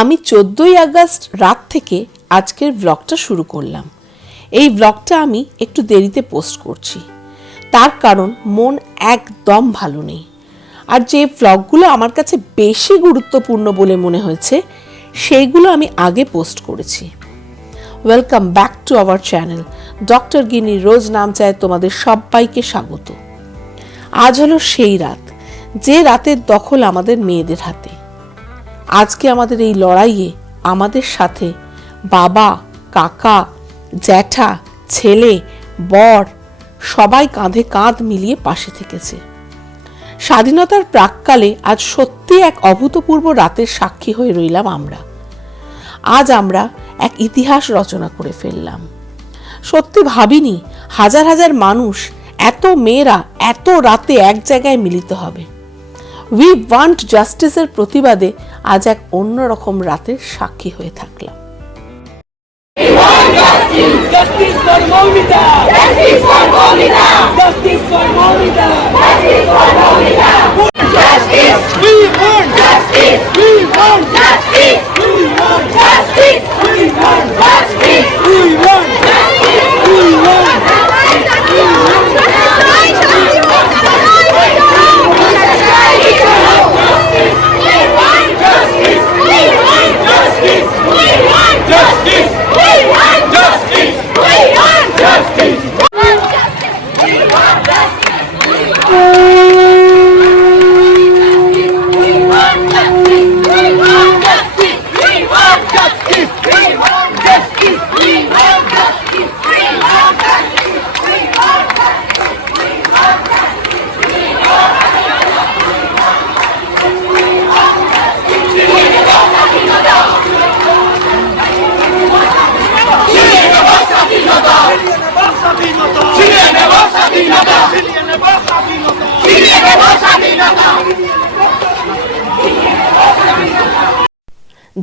আমি চোদ্দোই আগস্ট রাত থেকে আজকের ব্লগটা শুরু করলাম। এই ব্লগটা আমি একটু দেরিতে পোস্ট করছি। তার কারণ মন একদম ভালো নেই। আর যে ব্লগগুলো আমার কাছে বেশি গুরুত্বপূর্ণ বলে মনে হয়েছে, সেইগুলো আমি আগে পোস্ট করেছি। Welcome back to our channel doctor গিনি রোজ নাম চায় তোমাদের সবাইকে স্বাগত। আজ হলো সেই রাত। যে রাতের দখল আমাদের মেয়েদের হাতে। আজকে আমাদের এই লড়াইয়ে আমাদের সাথে বাবা, কাকা, জ্যাঠা, ছেলে, বর সবাই কাঁধে কাঁধ মিলিয়ে পাশে থেকেছে। স্বাধীনতার প্রাককালে আজ সত্যি এক অভূতপূর্ব রাতের সাক্ষী হয়ে রইলাম আমরা। আজ আমরা এক ইতিহাস রচনা করে ফেললাম। সত্যি ভাবিনি হাজার হাজার মানুষ, এত মেয়েরা এত রাতে এক জায়গায় মিলিত হবে। উই ওয়ান্ট জাস্টিসের প্রতিবাদে আজ এক অন্যরকম রাতের সাক্ষী হয়ে থাকলাম Justice for Momita! Justice for Momita! Justice for Momita! Justice for Momita! Justice! We want Justice! We want Justice! We want Justice! We want Justice! We want We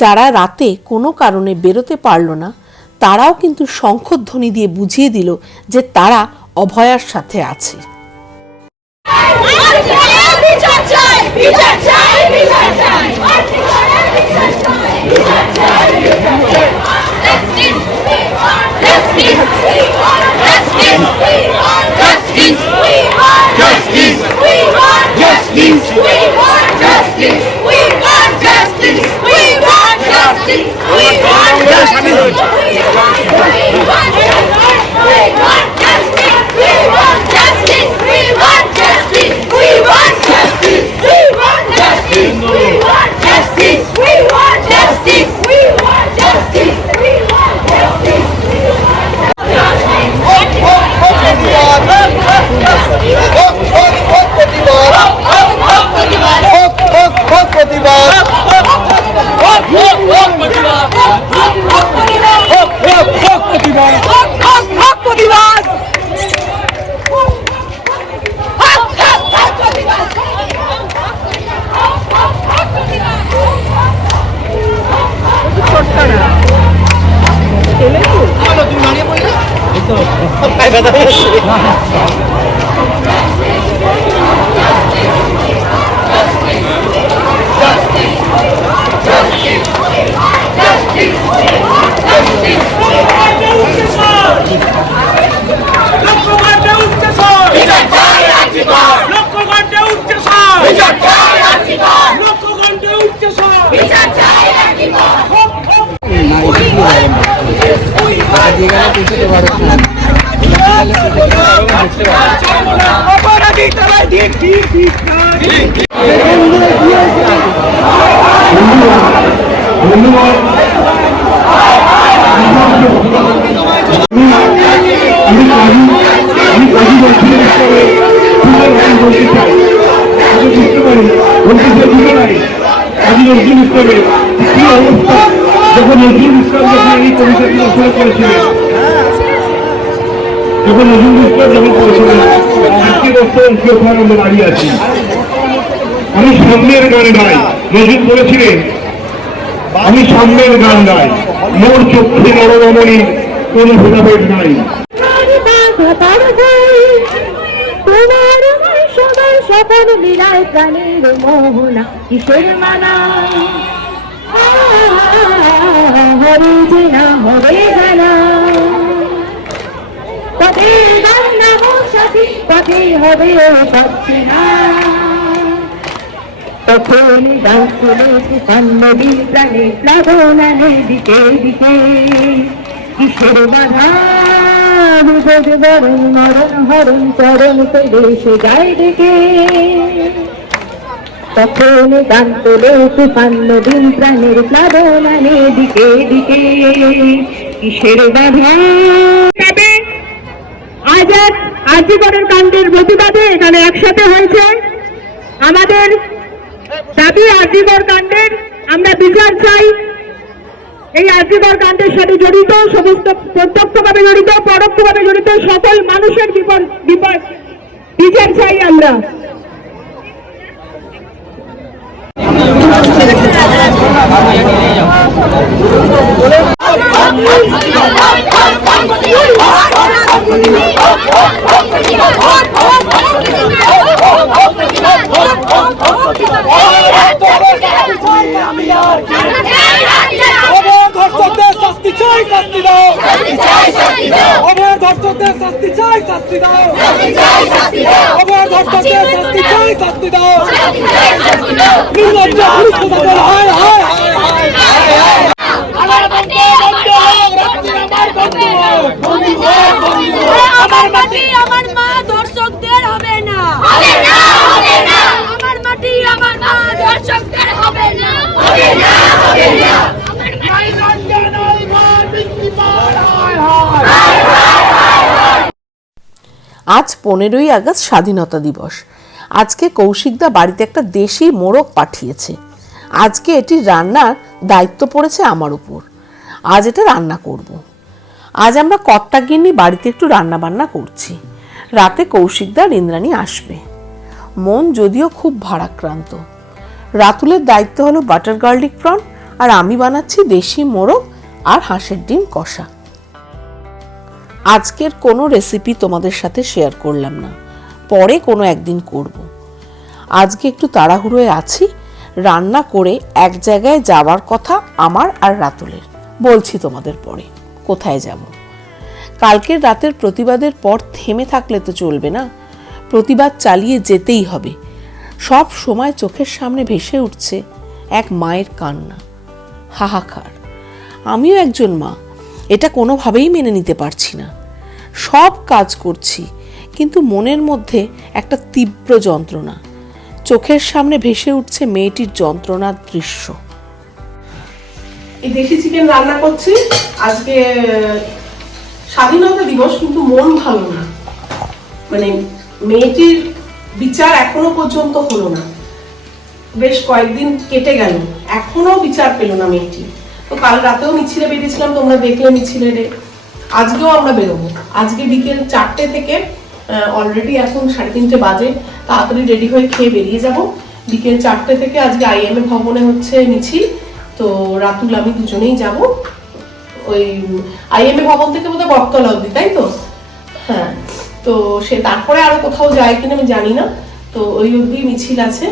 যারা রাতে কোনো কারণে বেরোতে পারল না, তারাও কিন্তু শঙ্খধ্বনি দিয়ে বুঝিয়ে দিল যে তারা অভয়ার সাথে আছে। সামিল হয়েছে 拜拜，都。যেখানে পৌঁছতে পারো আমি কাজী বলছি বলতে চাই বুঝতে কি অবস্থা যখন নজরুল ইসলাম যখন এই যখন করেছিলেন, আজকে বর্তমান কি ওখানে আমরা দাঁড়িয়ে আছি। আমি সামনের গান গাই। নজরুল বলেছিলেন, আমি সামনের গান গাই। মোর চোখে নররমণী কোন ভেদাভেদ নাই। সপন মিলায় প্রাণের মোহনা, কিসের মানা? হরে যে না হবে জানা পথে গান গাবো সাথী পথে হবে পাচ্ছে না তখন গান চলে তুফান নদী প্রাণে প্লাবনানে দিকে দিকে কিসের বাধা বিপদ বরণ মরণ হরণ চরণ পেলে সে যায় ডেকে তখন গান তোলে তুফান নদীন প্রাণের প্লাবনানে দিকে দিকে। কিসের বাধা? তবে আজাদ আজীবনের কাণ্ডের প্রতিবাদে এখানে একসাথে হয়েছে। আমাদের দাবি আজীবর কাণ্ডের, আমরা বিচার চাই। এই আজীবর কাণ্ডের সাথে জড়িত, সমস্ত প্রত্যক্ষভাবে জড়িত, পরোক্ষভাবে জড়িত সকল মানুষের বিপদ বিপদ বিচার চাই আমরা। অভয় ধর্ষকদের শাস্তি চাই শাস্তি দাও অভয় ধর্ষকদের শাস্তি চাই শাস্তি দাও অভয় ধর্ষকদের শাস্তি চাই শাস্তি দাও প্রশাসন হায় হায় হায় হায় আমার মাটি আমার আমার মাটি। আমার মা দর্শকদের হবে না। হবে না হবে না। আমার মাটি আমার মা দর্শকদের হবে না। হবে না হবে না। আজ পনেরোই আগস্ট স্বাধীনতা দিবস। আজকে কৌশিকদা বাড়িতে একটা দেশি মোরগ পাঠিয়েছে। আজকে এটি রান্নার দায়িত্ব পড়েছে আমার উপর। আজ এটা রান্না করব। আজ আমরা কর্তাগিন্নি বাড়িতে একটু রান্না বান্না করছি। রাতে কৌশিকদা আর ইন্দ্রাণী আসবে। মন যদিও খুব ভারাক্রান্ত। রাতুলের দায়িত্ব হলো বাটার গার্লিক প্রন, আর আমি বানাচ্ছি দেশি মোরগ আর হাঁসের ডিম কষা। আজকের কোনো রেসিপি তোমাদের সাথে শেয়ার করলাম না। পরে কোনো একদিন করব। আজকে একটু তাড়াহুড়োয় আছি রান্না করে এক জায়গায় যাওয়ার কথা আমার আর রাতুলের। বলছি তোমাদের পরে, কোথায় যাব? কালকের রাতের প্রতিবাদের পর থেমে থাকলে তো চলবে না। প্রতিবাদ চালিয়ে যেতেই হবে। সব সময় চোখের সামনে ভেসে উঠছে এক মায়ের কান্না। হাহাকার। আমিও একজন মা, এটা কোনোভাবেই মেনে নিতে পারছি না। সব কাজ করছি, কিন্তু মনের মধ্যে একটা তীব্র যন্ত্রণা। চোখের সামনে ভেসে উঠছে মেয়েটির যন্ত্রণার দৃশ্য। এই দেশি চিকেন রান্না করছি। আজকে, স্বাধীনতা দিবস, কিন্তু মন ভালো না। মানে মেয়েটির বিচার এখনও পর্যন্ত হলো না। বেশ কয়েকদিন কেটে গেল। এখনও বিচার পেল না মেয়েটি। তো কাল রাতেও মিছিলে বেরিয়েছিলাম, তোমরা দেখলে মিছিলে রে আজকেও আমরা বেরোবো। আজকে বিকেল চারটে থেকে অলরেডি এখন সাড়ে তিনটে বাজে। তাড়াতাড়ি রেডি হয়ে খেয়ে বেরিয়ে যাব। বিকেল চারটে থেকে আজকে আইএমএ ভবনে হচ্ছে মিছিল তো রাতুল, আমি দুজনেই যাব। ওই আইএমএ ভবন থেকে বোধহয় বটতলা অব্দি তাই তো? হ্যাঁ। তো সে তারপরে আরও কোথাও যায় কিনা আমি জানি না। তো ওই অব্দি মিছিল আছে।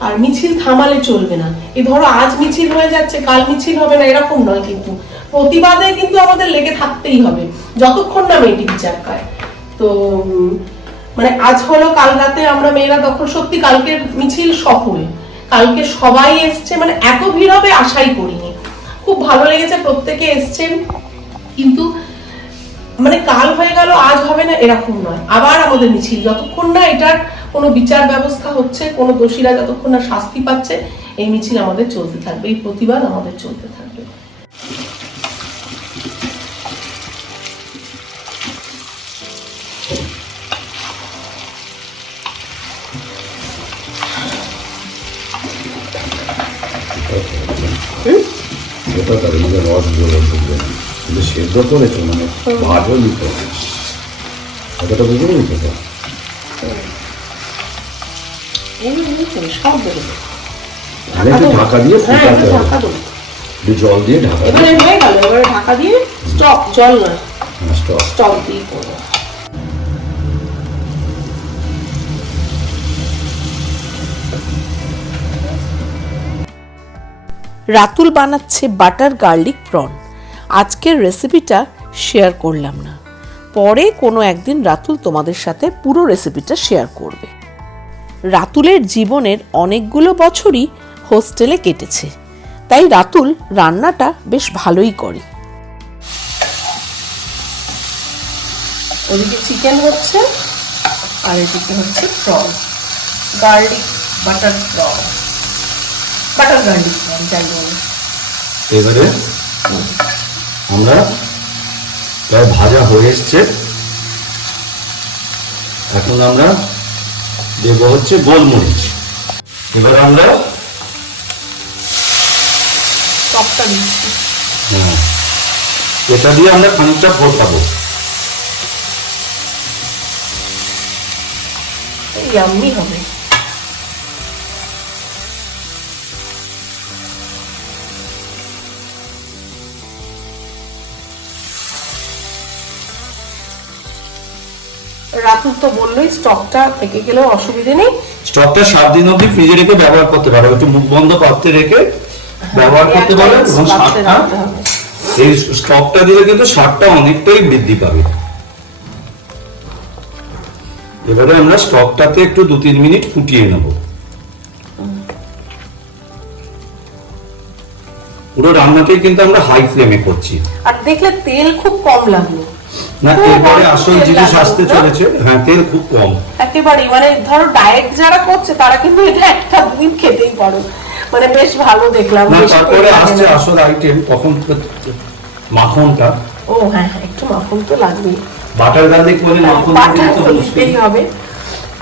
আর মিছিল থামালে চলবে না। এই ধরো আজ মিছিল হয়ে যাচ্ছে, কাল মিছিল হবে না, এরকম নয় কিন্তু। প্রতিবাদে কিন্তু আমাদের লেগে থাকতেই হবে। যতক্ষণ না মেয়েটি বিচার পায়। তো মানে আজ হলো, কাল রাতে আমরা মেয়েরা দখল সত্যি কালকের মিছিল সফল। কালকে সবাই এসছে মানে এত ভিড় হবে আশাই করিনি। খুব ভালো লেগেছে, প্রত্যেকে এসছেন। কিন্তু মানে কাল হয়ে গেল, আজ হবে না, এরকম নয়। আবার আমাদের মিছিল, যতক্ষণ না এটার কোনো বিচার ব্যবস্থা হচ্ছে, কোনো দোষীরা যতক্ষণ না শাস্তি পাচ্ছে, এই মিছিল আমাদের চলতে থাকবে, এই প্রতিবাদ আমাদের চলতে থাকবে। ওটা তার মধ্যে রস জোগাড় করবে কিন্তু সেদ্ধ করেছ মানে ভাজও নিতে হবে। কথাটা বুঝে নিতে তো একটু ঢাকা দিয়ে হ্যাঁ হবে জল দিয়ে। ঢাকা এবারে হয়ে গেল এবারে ঢাকা দিয়ে স্টপ জল নয়। হ্যাঁ, stop। স্টপ দিয়ে করব। রাতুল বানাচ্ছে বাটার গার্লিক প্রন। আজকের রেসিপিটা শেয়ার করলাম না। পরে কোনো একদিন রাতুল তোমাদের সাথে পুরো রেসিপিটা শেয়ার করবে। রাতুলের জীবনের অনেকগুলো বছরই হোস্টেলে কেটেছে। তাই রাতুল রান্নাটা বেশ ভালোই করে। ওদিকে চিকেন হচ্ছে, আর এদিকে হচ্ছে prawn. Garlic butter prawn. Butter garlic যাই বলে এবারে আমরা প্রায় ভাজা হয়ে এসছে। এখন আমরা দেবো হচ্ছে গোলমরিচ। এবারে আমরা টপটা দিচ্ছি। হ্যাঁ, এটা দিয়ে আমরা খানিকটা ফোটাবো। ইয়াম্মি হবে। স্টকটা থেকে গেলেও অসুবিধে নেই। স্টকটা সাত দিন অবধি ফ্রিজে রেখে ব্যবহার করতে পারো। একটু মুখ বন্ধ পাত্রে রেখে ব্যবহার করতে পারো। এবং। এই স্টকটা দিলে কিন্তু অনেকটাই বৃদ্ধি পাবে। এবারে আমরা স্টকটাতে একটু দু তিন মিনিট ফুটিয়ে নেব। পুরো রান্নাটাই কিন্তু আমরা হাই ফ্লেমে করছি। আর দেখলে তেল খুব কম লাগল। না এরপরে আসল জিনিস আসতে চলেছে। হ্যাঁ তেল খুব কম। একেবারে মানে ধরো ডায়েট যারা করছে তারা কিন্তু এটা একটা দিন খেতেই পারো। মানে বেশ ভালো দেখলাম না তারপরে আসছে আসল আইটেম তখন মাখনটা। ও হ্যাঁ হ্যাঁ, একটু মাখন তো লাগবেই। বাটার গার্লিক বলে মাখন তো তো মুশকিল। হবে।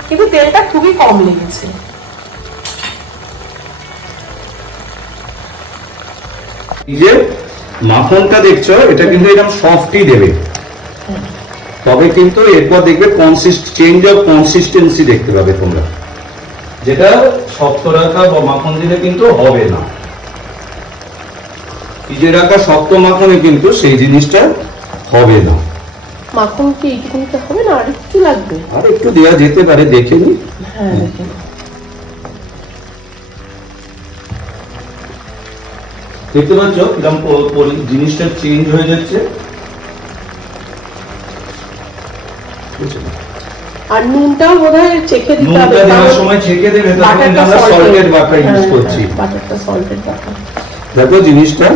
কিন্তু তেলটা খুবই কম লেগেছে। এই যে মাখনটা দেখছ এটা কিন্তু এরকম সফটই দেবে। তবে কিন্তু এরপর দেখবে কনসিস্ট চেঞ্জ অফ কনসিস্টেন্সি দেখতে পাবে তোমরা। যেটা শক্ত রাখা বা মাখন দিলে কিন্তু হবে না। ভিজে রাখা শক্ত মাখনে কিন্তু সেই জিনিসটা হবে না। মাখন কি এইটুকুনিতে হবে না? আর একটু লাগবে। আর একটু দেওয়া যেতে পারে দেখে নি। হ্যাঁ দেখতে পাচ্ছ কীরকম জিনিসটা চেঞ্জ হয়ে যাচ্ছে? আর নুনটাও বোধহয় চেখে দিতে হবে নুনটা দেওয়ার সময় চেখে দেবে তখন আমরা সল্টেড বাটার ইউজ হ্যাঁ, করছি। বাটারটা সল্টেড বাটার। দেখো জিনিসটা।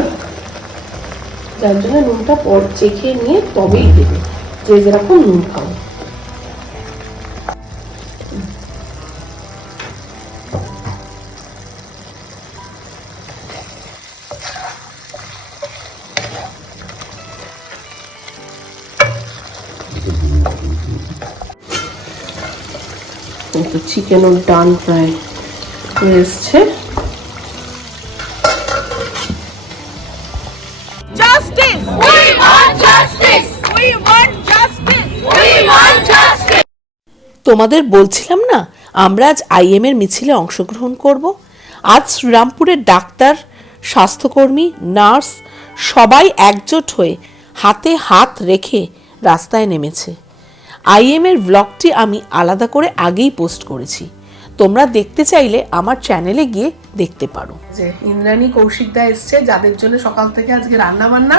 যার জন্য নুনটা পর চেখে নিয়ে তবেই দেবে যে যেরকম নুন খাও। চিকেনও ডান প্রায় হয়ে এসছে Justice! We want justice! We want justice! We want justice! তোমাদের বলছিলাম না আমরা আজ আইএম এর মিছিলে অংশগ্রহণ করব আজ শ্রীরামপুরের ডাক্তার স্বাস্থ্যকর্মী নার্স সবাই একজোট হয়ে হাতে হাত রেখে রাস্তায় নেমেছে আইএম এর ব্লগটি আমি আলাদা করে আগেই পোস্ট করেছি। তোমরা দেখতে চাইলে আমার চ্যানেলে গিয়ে দেখতে পারো। যে ইন্দ্রাণী কৌশিকদা এসছে, যাদের জন্য সকাল থেকে আজকে রান্না বান্না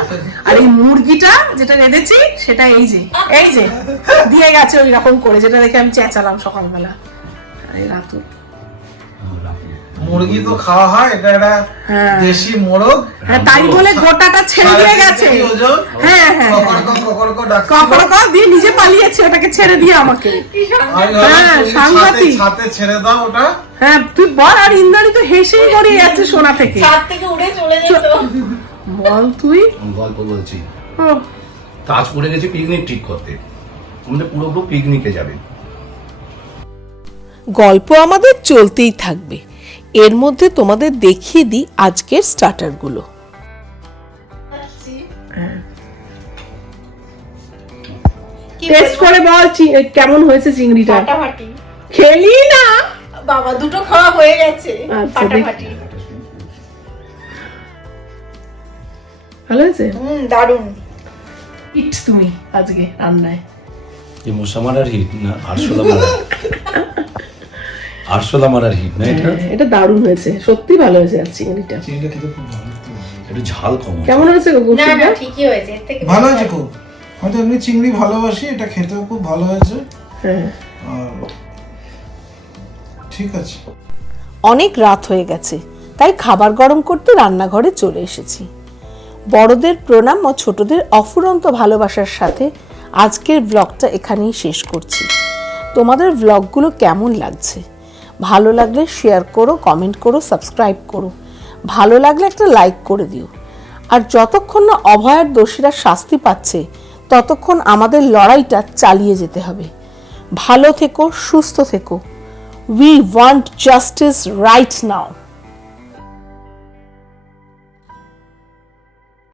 আর এই মুরগিটা যেটা রেঁধেছি, সেটা এই যে এই যে, দিয়ে গেছে ওই রকম করে, যেটা দেখে আমি চেঁচালাম সকালবেলা। আরে রাতুর মুরগি তো খাওয়া হয় এটা একটা হ্যাঁ। দেশি মোরগ। হ্যাঁ তাই বলে গোটাটা ছেড়ে দিয়ে গেছে। হ্যাঁ হ্যাঁ ডাকছিল। কখনো দিয়ে নিজে পালিয়েছে ওটাকে ছেড়ে দিয়ে আমাকে। আমি হ্যাঁ, সাংঘাতিক। ছাতে- ছেড়ে দাও ওটা। হ্যাঁ তুই বল আর ইন্দ্রাণী তো হেসেই গড়িয়ে যাচ্ছে সোনা থেকে। ছাদ থেকে উড়ে চলে যেত। বল তুই। গল্প বলছি। তাজপুরে গেছি পিকনিক ঠিক করতে। আমাদের পুরো গ্রুপ পিকনিকে যাবে। গল্প আমাদের চলতেই থাকবে। এর মধ্যে তোমাদের দেখিয়ে দিই আজকের স্টার্টারগুলো। টেস্ট করে বল কেমন হয়েছে চিংড়িটা? ফাটাফাটি। খেলি না? বাবা দুটো খাওয়া হয়ে গেছে। আচ্ছা, ফাটাফাটি। ভালো হয়েছে? হুম দারুণ। ইট তুমি আজকে রান্নায়। এই মশা মারার হিট না? আরশোলা মারা আরশোলা মারার হিট না এটা? এটা দারুণ হয়েছে। সত্যি ভালো হয়েছে আর চিংড়িটা। চিংড়িটা খেতে খুব ভালো একটু ঝাল কম কেমন হয়েছে গো না না ঠিকই হয়েছে এর থেকে ভালো হয়েছে খুব। হয়তো এমনি চিংড়ি ভালোবাসি এটা খেতেও খুব ভালো হয়েছে। হ্যাঁ। ঠিক আছে। অনেক রাত হয়ে গেছে তাই খাবার গরম করতে রান্নাঘরে চলে এসেছি। বড়দের প্রণাম ও ছোটদের অফুরন্ত ভালোবাসার সাথে আজকের ব্লগটা এখানেই শেষ করছি। তোমাদের ব্লগগুলো কেমন লাগছে? ভালো লাগলে শেয়ার করো কমেন্ট করো সাবস্ক্রাইব করো। ভালো লাগলে একটা লাইক করে দিও। আর যতক্ষণ না অভয়ার দোষীরা শাস্তি পাচ্ছে, ততক্ষণ আমাদের লড়াইটা চালিয়ে যেতে হবে। ভালো থেকো, সুস্থ থেকো। We want justice right now.